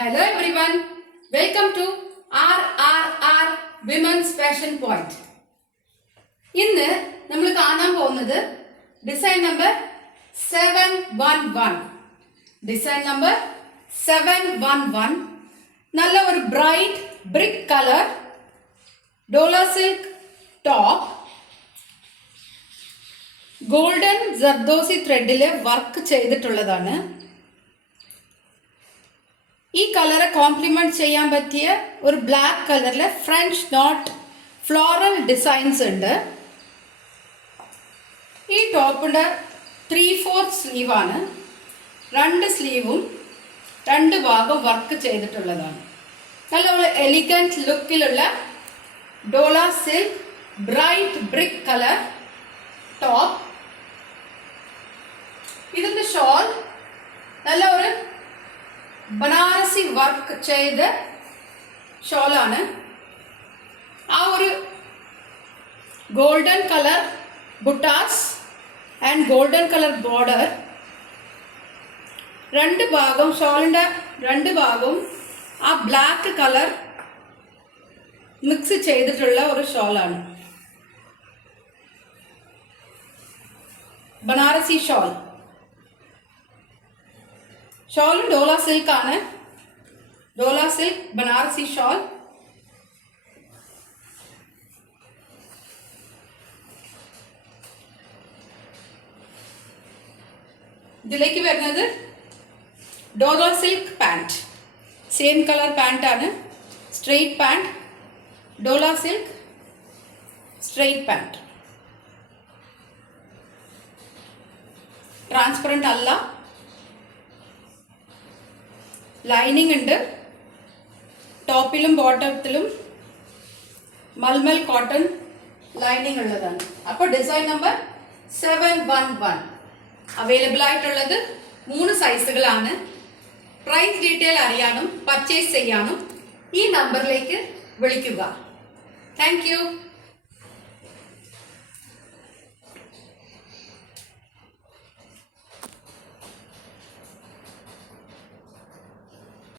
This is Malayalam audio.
Hello everyone, welcome to RRR Women's Fashion Point. ഇന്ന് നമ്മൾ കാണാൻ പോകുന്നത് ഡിസൈൻ നമ്പർ 711. ഡിസൈൻ നമ്പർ 711 നല്ല ഒരു bright brick colour ഡോള silk top golden zardozi ത്രെഡില് work ചെയ്തിട്ടുള്ളതാണ്. ഈ കളറെ കോംപ്ലിമെന്റ് ചെയ്യാൻ പറ്റിയ ഒരു ബ്ലാക്ക് കളറിലെ ഫ്രഞ്ച് നോട്ട് ഫ്ലോറൽ ഡിസൈൻസ് ഉണ്ട്. ഈ ടോപ്പിന്റെ 3/4 സ്ലീവാണ്. രണ്ട് സ്ലീവും രണ്ട് ഭാഗം വർക്ക് ചെയ്തിട്ടുള്ളതാണ്. നല്ല ഒരു എലിഗന്റ് ലുക്കിലുള്ള Dola silk bright brick colour top. ഇതിന്റെ ഷോൾ നല്ല ഒരു ബനാറസി വർക്ക് ചെയ്ത ഷോളാണ്. ആ ഒരു golden colour butas and golden colour border രണ്ട് ഭാഗം ഷോളിൻ്റെ രണ്ട് ഭാഗവും ആ ബ്ലാക്ക് കളർ മിക്സ് ചെയ്തിട്ടുള്ള ഒരു ഷോളാണ്. ബനാറസി ഷോൾ. ഷോളും ഡോള സിൽക്ക് ആണ്. Dola silk Banarasi shawl. ഇതിലേക്ക് വരുന്നത് Dola silk pant. Same colour pant ആണ്. Straight pant. Dola silk straight pant. Transparent അല്ല. ലൈനിങ് ഉണ്ട്. ടോപ്പിലും ബോട്ടത്തിലും മൽമൽ കോട്ടൺ ലൈനിങ് ഉള്ളതാണ്. അപ്പോൾ ഡിസൈൻ നമ്പർ 711 അവൈലബിൾ ആയിട്ടുള്ളത് 3 സൈസുകളാണ്. പ്രൈസ് ഡീറ്റെയിൽ അറിയാനും പർച്ചേസ് ചെയ്യാനും ഈ നമ്പറിലേക്ക് വിളിക്കുക. Thank U.